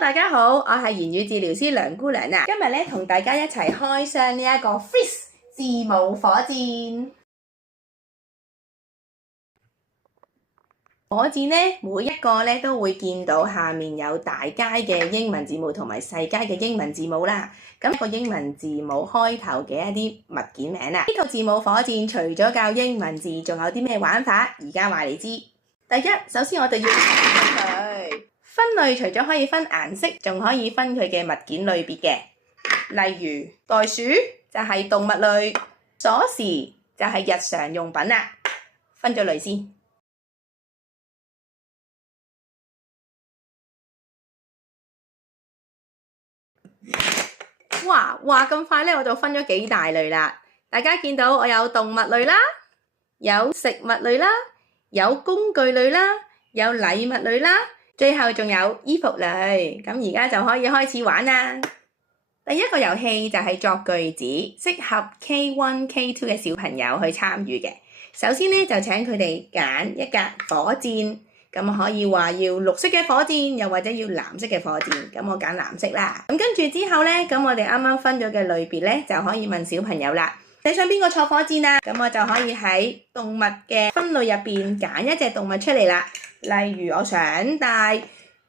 Hello， 大家好，我係言語治療師梁姑娘啊。今日咧同大家一齊開箱呢一個 Freeze 字母火箭。火箭咧，每一個咧都會見到下面有大階嘅英文字母同埋細階嘅英文字母啦。咁個英文字母開頭嘅一啲物件名啊。呢套字母火箭除咗教英文字，仲有啲咩玩法？而家話你知。第一，首先我哋要分佢。分類除咗可以分顏色，仲可以分佢嘅物件類別嘅。例如袋鼠就係動物類，鎖匙就係日常用品啦。分咗類先。哇咁快咧，我就分咗幾大類啦。大家見到我有動物類啦，有食物類啦，有工具類啦，有禮物類啦。最後仲有衣服類，咁而家就可以開始玩啦。第一個遊戲就係作句子，適合 K1、K2 嘅小朋友去參與嘅。首先呢，就請佢哋揀一架火箭，咁可以話要綠色嘅火箭，又或者要藍色嘅火箭，咁我揀藍色啦。咁跟住之後呢，咁我哋啱啱分咗嘅類別呢，就可以問小朋友啦。你想邊個坐火箭啊？咁我就可以喺動物嘅分類入邊揀一隻動物出嚟啦。例如我想帶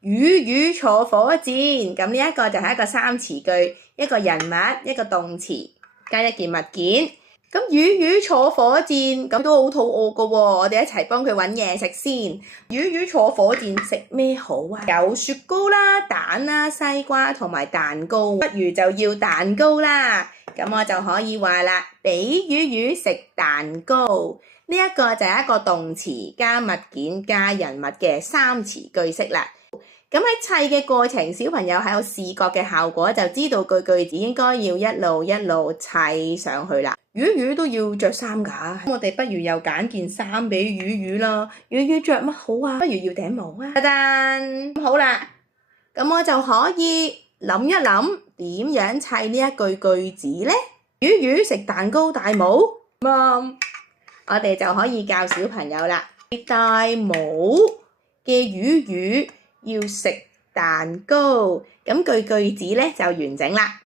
魚坐火箭，咁呢一個就係一個三詞句，一個人物，一個動詞，加一件物件。咁魚坐火箭，咁都好肚餓噶喎，我哋一齊幫佢揾嘢食先。魚坐火箭食咩好啊？有雪糕啦、蛋啦、西瓜同埋蛋糕，不如就要蛋糕啦。咁我就可以話啦，俾魚食蛋糕。呢一個就係一個動詞加物件加人物嘅三詞句式啦。咁喺砌嘅過程，小朋友係有視覺嘅效果，就知道句子應該要一路砌上去啦。魚都要着衫㗎，咁我哋不如又揀件衫俾魚啦。魚着乜好啊？不如要頂帽啊！噔噔，好啦，咁我就可以諗一諗點樣砌呢一句子呢？魚食蛋糕戴帽，我哋就可以教小朋友啦。戴帽嘅魚要食蛋糕，咁句子咧就完整啦。